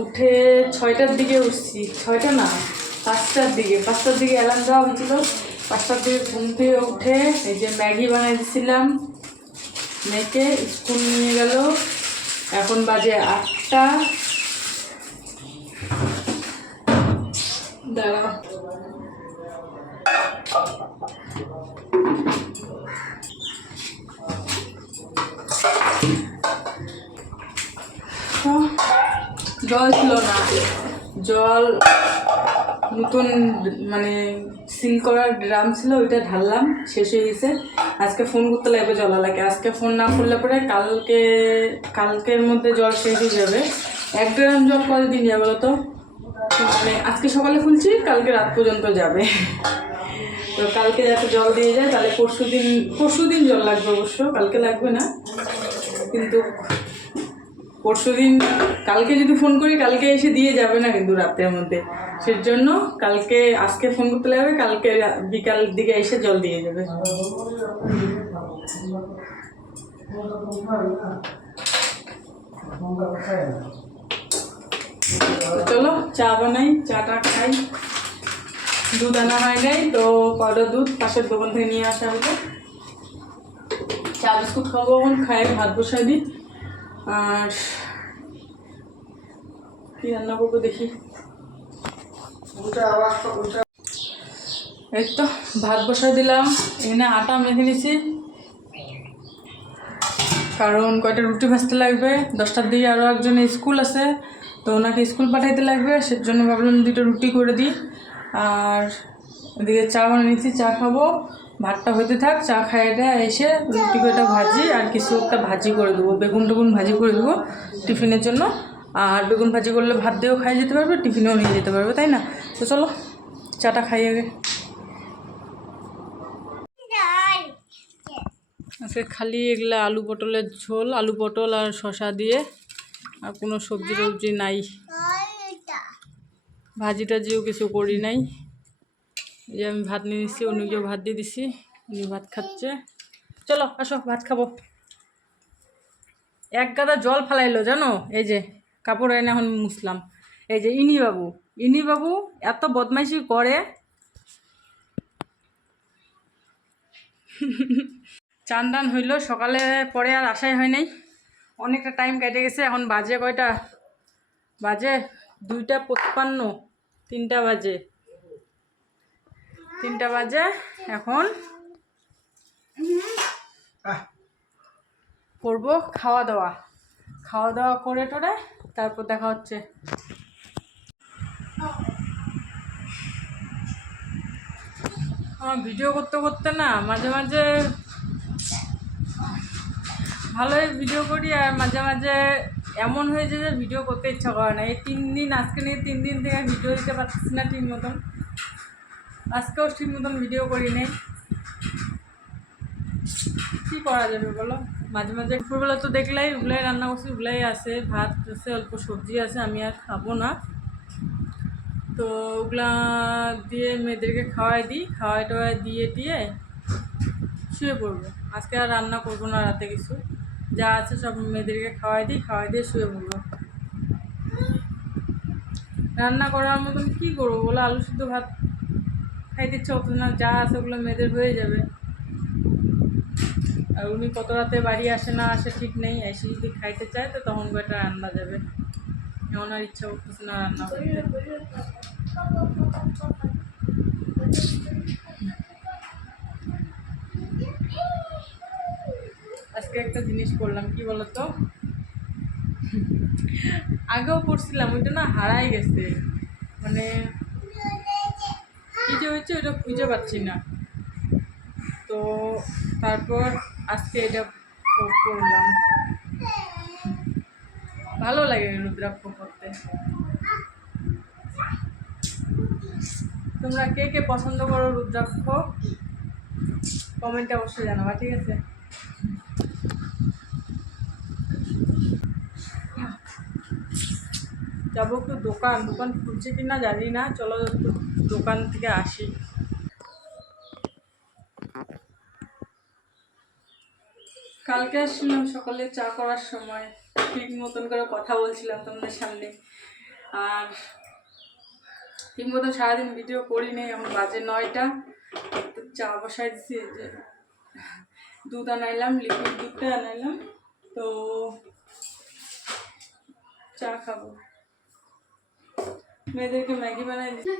উঠে 6টার দিকে উঠছি, 6টা না 5টার দিকে অ্যালার্ম দেওয়া হয়েছিল। 5টার দিকে ঘুম থেকে উঠে এই যে ম্যাগি বানিয়ে দিয়েছিলাম, মেয়েকে স্কুল নিয়ে গেল। এখন বাজে 8টা। দাঁড়াও, জল ছিল না, জল নতুন মানে সিল করার ড্রাম ছিল, ওইটা ঢাললাম, শেষ হয়ে গেছে। আজকে ফোন করতে লাগবে জল লাগে, আজকে ফোন না করলে পরে কালকের মধ্যে জল শেষ হয়ে যাবে। 1 ড্রাম জল কতদিন যাবে বলো তো? মানে আজকে সকালে খুলছি, কালকে রাত পর্যন্ত যাবে। তো কালকে যাতে জল দিয়ে যায়, তাহলে পরশুদিন জল লাগবে। অবশ্য কালকে লাগবে না, কিন্তু পরশুদিন, কালকে যদি ফোন করি কালকে এসে দিয়ে যাবে না কিন্তু রাতের মধ্যে। সেজন্য আজকে ফোন করতে লাগবে, কালকে বিকাল দিকে এসে জল দিয়ে যাবে। চলো চা বানাই, চাটা খাই। দুধ আনা হয় নাই তো, পাউডার দুধ পাশের দোকান থেকে নিয়ে আসা হলো। চা বিস্কুট খাবো, এখন খাই ভাত বসাই দিই। আর কি রান্না করবো দেখি। এই তো ভাত বসাই দিলাম, এখানে আটা মেখে নিছি, কারণ কয়টা রুটি ভাজতে লাগবে। 10টার দিকে আরও একজনের স্কুল আছে, তো ওনাকে স্কুল পাঠাইতে লাগবে, সেজন্য ভাবলাম 2টা রুটি করে দিই। আর এদিকে চা বানিয়ে নিচ্ছি, চা খাবো। ভাতটা হতে থাক, চা খাইটা এসে রুটি কয়টা ভাজি আর কিছু একটা ভাজি করে দেবো, বেগুন ভাজি করে দেবো টিফিনের জন্য। আর বেগুন ভাজি করলে ভাত দিয়েও খাই যেতে পারবে, টিফিনেও নিয়ে যেতে পারবে, তাই না? তো চলো চাটা খাই আগে। আজকে খালি এগুলা আলু পটলের ঝোল, আলু পটল আর শসা দিয়ে, আর কোনো সবজি টবজি নাই, ভাজি টাজিও কিছু করি নাই। এই যে আমি ভাত নিয়ে নিচ্ছি, অন্যকেও ভাত দিয়ে দিছি, উনি ভাত খাচ্ছে। চলো আসো ভাত খাবো। 1 গাদা জল ফালাইলো জানো, এই যে কাপড় এনে এখন মুছলাম। এই যে ইনি বাবু এত বদমাইশি করে। চান টান হইলো সকালে, পরে আর আসাই হয় নাই, অনেকটা টাইম কেটে গেছে। এখন বাজে কয়টা? বাজে 2:55, 3টা বাজে, 3টা বাজে। এখন করবো খাওয়া দাওয়া করে টোরে তারপর দেখা হচ্ছে। আমার ভিডিও করতে করতে না মাঝে মাঝে ভালোই ভিডিও করি, আর মাঝে মাঝে এমন হয়েছে যে ভিডিও করতে ইচ্ছা করে না। এই 3 দিন, আজকে নিয়ে 3 দিন থেকে ভিডিও দিতে পারছি না ঠিক মতন। আজকেও ঠিক মতন ভিডিও করি নেই, কী করা যাবে বলো? মাঝে মাঝে দুপুরবেলা তো দেখলেই ওগুলাই রান্না করছি, ওগুলাই আছে, ভাত আছে, অল্প সবজি আছে, আমি আর খাবো না। তো ওগুলা দিয়ে মেয়েদেরকে খাওয়াই টাওয়াই দিয়ে শুয়ে পড়বো। আজকে আর রান্না করবো না, রাতে কিছু যা আছে সব মেয়েদেরকে খাওয়াই দিয়ে শুয়ে পড়বো। রান্না করার মতন কী করবো বলো? আলু সিদ্ধ ভাত খাইতে ইচ্ছা হতো না, যা আছে ওগুলো মেয়েদের হয়ে যাবে। আর উনি কত রাতে বাড়ি আসে না আসে ঠিক নেই, এসে যদি খাইতে চায় তো তখন কয়টা রান্না যাবে। এমন আর ইচ্ছা করতেছে না রান্না করতে। আজকে একটা জিনিস করলাম, কি বলতো, আগেও করছিলাম, ওইটা না হারাই গেছে, মানে কী যে হয়েছে ওইটা খুঁজে পাচ্ছি না। তো তারপর আজকে এটা করলাম, ভালো লাগে রুদ্রাক্ষ করতে। তোমরা কে কে পছন্দ করো রুদ্রাক্ষ, কমেন্টে অবশ্যই জানাবা, ঠিক আছে? যাবো একটু দোকান খুলছে কিনা জানি না, চলো একটু দোকান থেকে আসি। কালকে আসলাম সকালে চা করার সময়, ঠিক মতন করে কথা বলছিলাম তোমাদের সামনে, আর ঠিক মতন সারাদিন ভিডিও করি নেই। এখন বাজে 9টা, তো চা বসাই দিচ্ছি। যে দুধ আনাইলাম, লিকুইড দুধটা আনাইলাম, তো চা খাবো। মেয়েদেরকে ম্যাগি বানাই দিচ্ছি।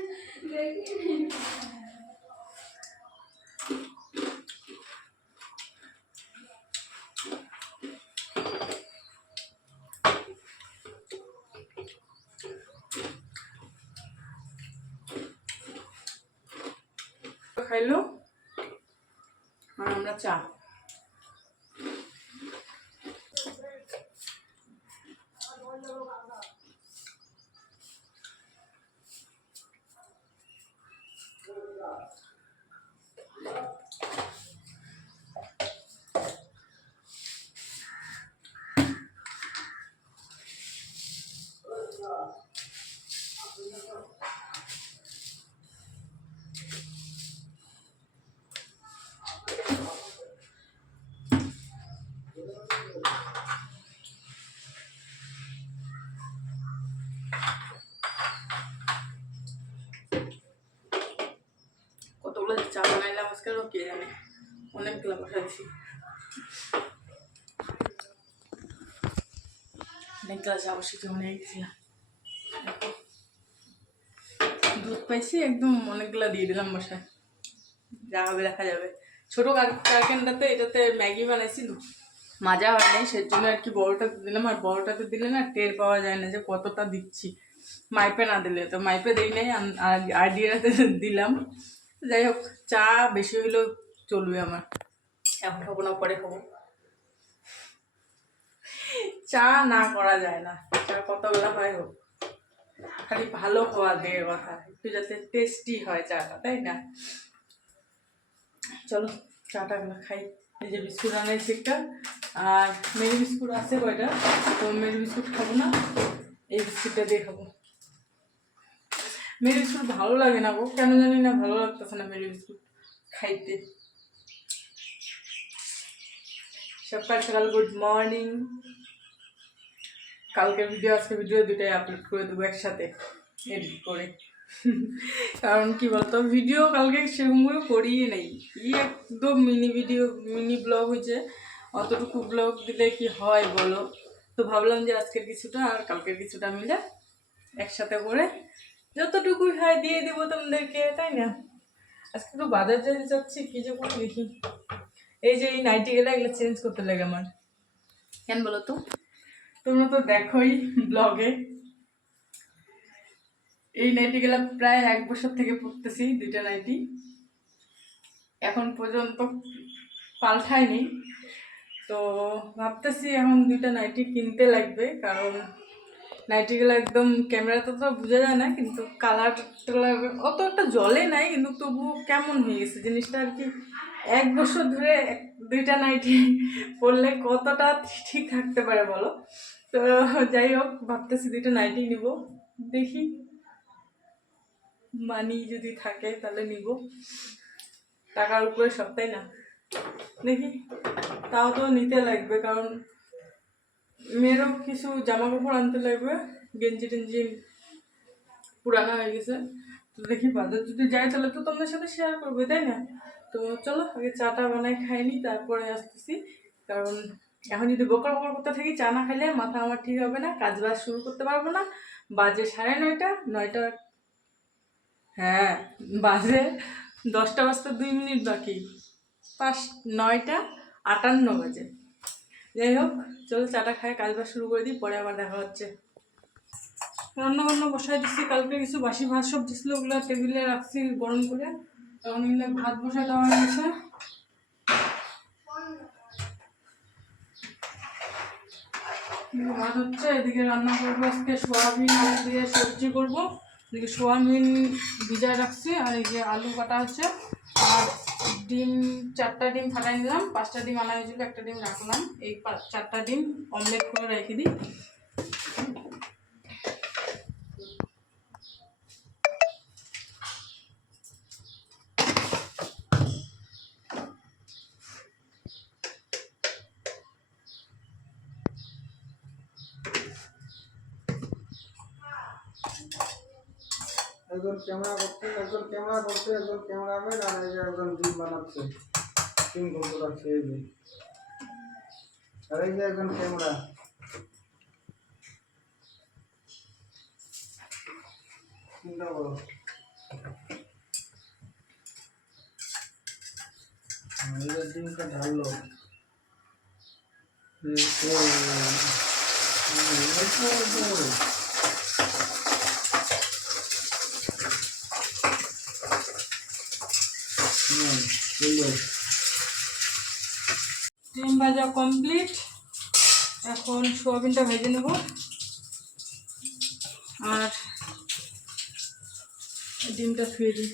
খাইলো আর আমরা চা। কতগুলো চা বানাইলাম আজকে কে জানে, অনেকগুলো বসা দিছি। অনেকগুলো চা বসিতে মনে গেছিলাম, দুধ পাইছি একদম, অনেকগুলো দিয়ে দিলাম বসায়, যা হবে দেখা যাবে। ছোটো কারখানটাতে এটাতে ম্যাগি বানাইছি, মাজা হয় নাই, সেজন্য আর কি বড়টাতে দিলাম। আর বড়টাতে দিলে না টের পাওয়া যায় না যে কতটা দিচ্ছি, মাইপে না দিলে। তো মাইপে দিই নাই, আইডিয়াতে দিলাম। যাই হোক, চা বেশি হইলেও চলবে আমার, এখন খাবো না, পরে খাবো। চা না করা যায় না, চা কতগুলা হয় হোক, খালি ভালো হওয়া দিয়ে কথা, একটু যাতে টেস্টি হয় চাটা, তাই না? চলো চাটা খাই। এই যে বিস্কুট আনাইছি একটা, আর মেরি বিস্কুট আছে কয়টা, তো মেরি বিস্কুট খাবো না, এই বিস্কুটটা দিয়ে খাবো। মেরি বিস্কুট ভালো লাগে না গো, কেন জানি না ভালো লাগতেছে না মেরি বিস্কুট খাইতে। সকাল সকাল গুড মর্নিং। কালকের ভিডিও আজকে ভিডিও দুটাই আপলোড করে দেবো একসাথে এডিট করে। কারণ কি বলতো, ভিডিও কালকে সেরকমভাবে করিই নেই, কি একদম মিনি ব্লগ হয়েছে, অতটুকু ব্লগ দিলে কি হয় বলো? তো ভাবলাম যে আজকের কিছুটা আর কালকের কিছুটা মিলে একসাথে করে যতটুকুই হয় দিয়ে দিব তোমাদেরকে, তাই না? আজকে একটু বাজার যেতে চাচ্ছি, কি যে করে দেখি। এই যে এই নাইটিগুলো, এগুলো চেঞ্জ করতে লাগে আমার, কেন বলো তো? তোমরা তো দেখোই ব্লগে, এই নাইটিগুলো প্রায় 1 বছর থেকে পরতেছি, 2টা নাইটি, এখন পর্যন্ত পাল্টায়নি। তো ভাবতেছি এখন 2টা নাইটি কিনতে লাগবে, কারণ নাইটিগুলো একদম ক্যামেরাতে তো বোঝা যায় না, কিন্তু কালার টালার অত একটা জলে নাই, কিন্তু তবুও কেমন হয়ে গেছে জিনিসটা আর কি। 1 বছর ধরে 2টা নাইটি পরলে কতটা ঠিক থাকতে পারে বলো? তো যাই হোক, ভাবতেছি 2টা নাইটি নিব, দেখি মানি যদি থাকে তাহলে নিব, টাকার উপরে সব, তাই না? দেখি, তাও তো নিতে লাগবে, কারণ মেয়েরও কিছু জামা কাপড় আনতে লাগবে, গেঞ্জি টেঞ্জি পুরানো হয়ে গেছে। তো দেখি বাজার যদি যাই তাহলে তো তোমাদের সাথে শেয়ার করবে, তাই না? তো চলো আগে চাটা বানাই খাইনি, তারপরে আসতেছি। কারণ এখন যদি বকর বকর করতে থাকি, চা না খাইলে মাথা আমার ঠিক হবে না, কাজ বাজ শুরু করতে পারবো না। বাজে 9:30, 9টা, হ্যাঁ বাজে 10টা বাজতে 2 মিনিট বাকি, 9:58 বাজে। যাই হোক, চলো চাটা খাই, কাজ বাজ শুরু করে দিই, পরে আবার দেখা হচ্ছে। রান্না বান্না বসাই দিচ্ছি, কালকে কিছু বাসি ভাত সবজি ছিল, ওগুলো টেবিলে রাখছি গরম করে, তখন এগুলো ভাত বসাই দেওয়া হয়েছে। ভাত হচ্ছে, এদিকে রান্না করবো আজকে সোয়াবিন আলু দিয়ে সবজি করবো, এদিকে সোয়াবিন ভিজায় রাখছি, আর এই যে আলু কাটা হচ্ছে, আর ডিম 4টা ডিম ফাটাই নিলাম, 5টা ডিম আনা হয়েছিল, একটা ডিম রাখলাম, এই 4টা ডিম অমলেট করে রেখে দিই। একজন ক্যামেরা করছে, একজন ক্যামেরাম্যান, আর এই যে একজন ডিম বানাচ্ছে, ডিম ঘুরতে রাখছে এই যে, আর এই যে একজন ক্যামেরা। চিন্তা করো, এই যে ডিমটা ঢাললো, ডিম ভাজা কমপ্লিট। এখন সোয়াবিনটা ভেজে নেব, আর ডিমটা ধুয়ে দিই।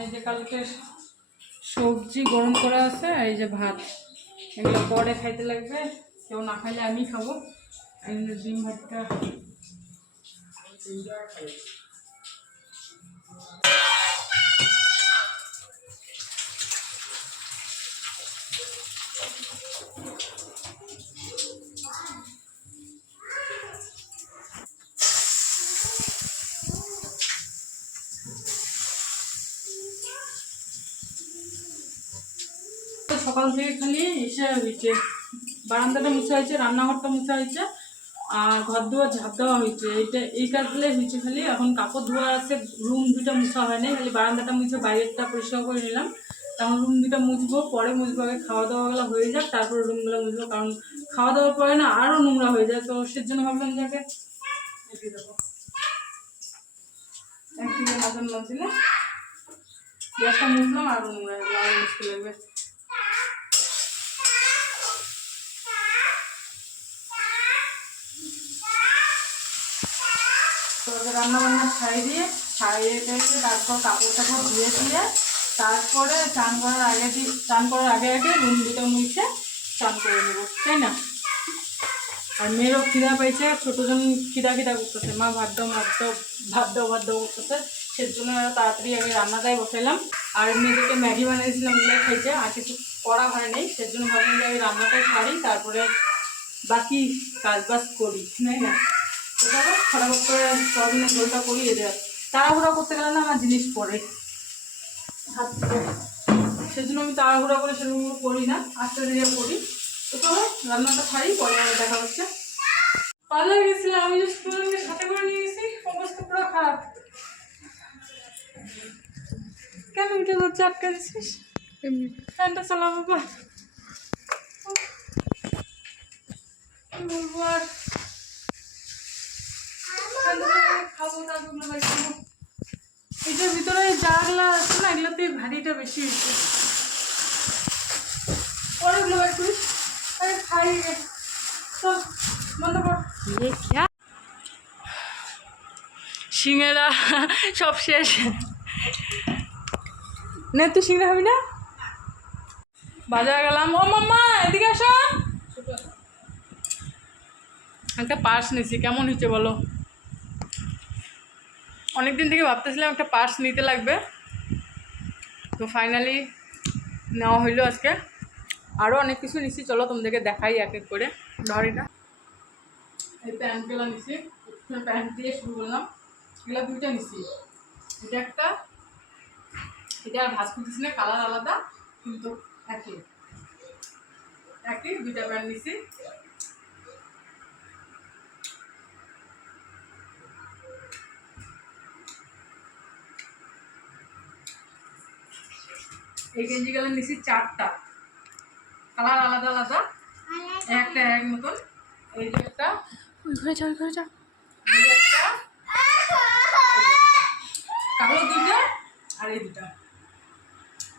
এই যে কালকের সবজি গরম করা আছে, এই যে ভাত, এগুলো পরে খাইতে লাগবে, কেউ না খাইলে আমি খাবো। এই যে ডিম ভাতটা সকাল থেকে খালি এসে হয়েছে, বারান্দাটা মুছা হয়েছে, রান্নাঘরটা মুছা হয়েছে, আর ঘর দুয়ার ঝাঁপ দেওয়া হয়েছে। এই কাজগুলো হয়েছে খালি। এখন কাপড় ধোয়া আছে, রুম দুটা মুছা হয় নাই, খালি বারান্দাটা মুছে বাইরেরটা পরিষ্কার করে নিলাম। তখন রুম দুটা মুছবো, পরে মুছবো, আগে খাওয়া দাওয়াগুলো হয়ে যাক, তারপরে রুমগুলো মুছবো, কারণ খাওয়া দাওয়ার পরে না আরও নোংরা হয়ে যায়। তো সেজন্য ভাবলাম যে দেখো একদিকে মাজন মাঝিলে গ্যাসটা মুছলাম, আরও নোংরা হয়ে গেলো, আরও মুশকিল লাগবে। রান্না বান্না ছাড়িয়ে তারপর কাপড় টাপড় ধুয়ে ধুয়ে তারপরে চান করার আগে রুম দুটো মুছে চান করে নেবো, তাই না? আর মেয়েরও খিদা পাইছে, ছোটোজন খিদা করতেছে, মা ভাত দাও করতেছে। সেজন্য তাড়াতাড়ি আগে রান্নাটাই বসাইলাম। আর মেয়েদেরকে ম্যাগি বানিয়েছিলাম, ওগুলো খাইছে, আর কিছু করা হয় নাই। সেজন্য ভাবলাম যে আমি রান্নাটাই ছাড়ি, তারপরে বাকি কাজ বাজ করি, তাই না? ফটাফট করে সয়াবিনের ঝোলটা করি। এদের তাড়াহুড়া করতে গেলে না আমার জিনিস পড়ে হাত থেকে, সেজন্য আমি তাড়াহুড়া করে সেরকম করি না, আস্তে ধীরে করি। তো চলো রান্নাটা ছাড়ি, পরে দেখা হচ্ছে। পার্লার গেছিলাম, আমি যে স্টুডেন্টকে সাথে করে নিয়ে গেছি, অবস্থা পুরো খারাপ। কেন উঠে যাচ্ছে, আটকে দিচ্ছিস? ফ্যানটা চালা বাবা, বলবো আর খাবো, তারপর খাবো। এটার ভিতরে যাগুলা আছে না, এগুলোতে ভারীটা বেশি হয়েছে, অনেকগুলো বাইক করিস। আরে খাই তো বন্ধ কর। সিঙ্গারা সব শেষ, নে তুই সিঙ্গারা খাবি না? বাজারে গেলাম। ও মাম্মা এদিকে আসো, একটা পার্স নিয়েছি, কেমন হয়েছে বলো? অনেকদিন থেকে ভাবতেছিলাম একটা পার্স নিতে লাগবে, তো ফাইনালি নেওয়া হইলো আজকে। আরও অনেক কিছু নিছি, চলো তোমাদেরকে দেখাই এক এক করে। ধরিটা এই প্যান্টগুলো নিছি, প্যান্ট দিয়ে শুরু করলাম। এগুলো দুইটা নিছি, এটা একটা, এটা আর ভাজ করতেছি না, কালার আলাদা কিন্তু একই দুইটা প্যান্ট নিছি। এই গেঞ্জি গুলো নিছি চারটা, কালার আলাদা আলাদা, একটা এক মতন। এই যে একটা, ঘরে যা এই একটা, কালো দুইটা, আর এই দুটা,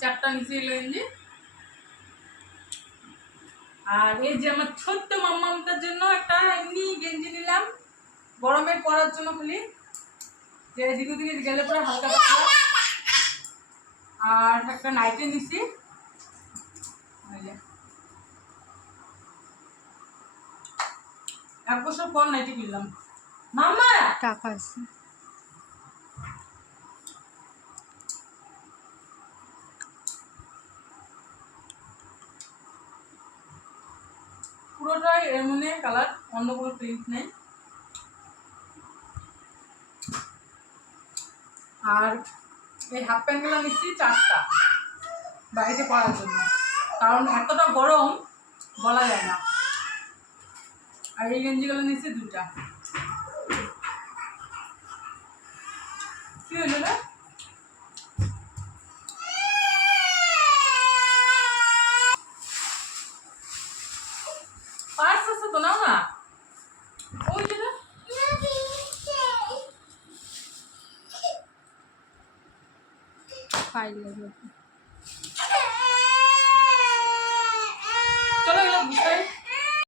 চারটা নিচে এলো গেঞ্জি। আর এই যে আমার ছোট্ট মাম্মামটার জন্য একটা এমনি গেঞ্জি নিলাম, গরমে পরার জন্য, খুলি যে এদিক ওদিকে গেলে পরে হালকা পাতলা। আর একটা নাইটি নিছি, 1 বছর পর নাইটি কিনলাম। মাম্মা টাকা আছে, এমনি কালার, অন্য কোনো প্রিন্ট নেই। আর এই হাফ প্যান্টগুলো নিচ্ছি 4টা বাড়িতে পরার জন্য, কারণ এতটা গরম বলা যায় না। আর এই গেঞ্জিগুলো নিচ্ছি 2টা। কি হলো না? পার্স আছে তো, নাও না। ওই যে না, ফাইল